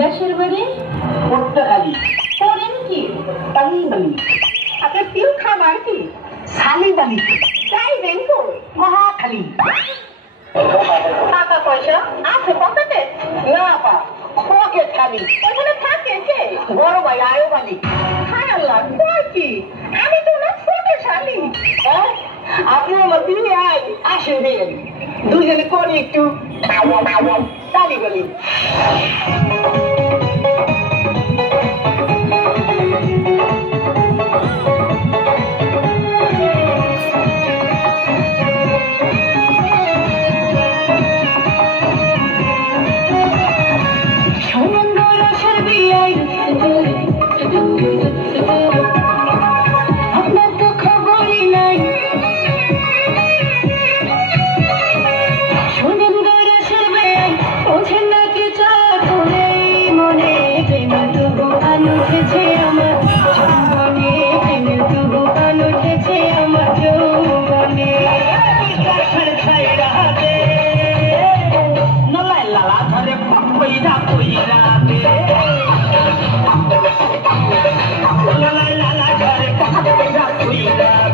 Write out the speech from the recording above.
দেশের বাড়ি কি আপনার প্রিয় খাবার কি? শালিবালি। চাইবেন তো মহাখালী। টাকা পয়সা আছে পকেটে? না পা, পকেট খালি। ওখানে থাকে কে? বড় ভাই আয়ো বালি। হায় আল্লাহ, কি আমি তো না ছোট শালি। হ্যাঁ, আপনি আমার বিয়ে আসেন দিন, দুজনে করে একটু তালি বলি। la la la la la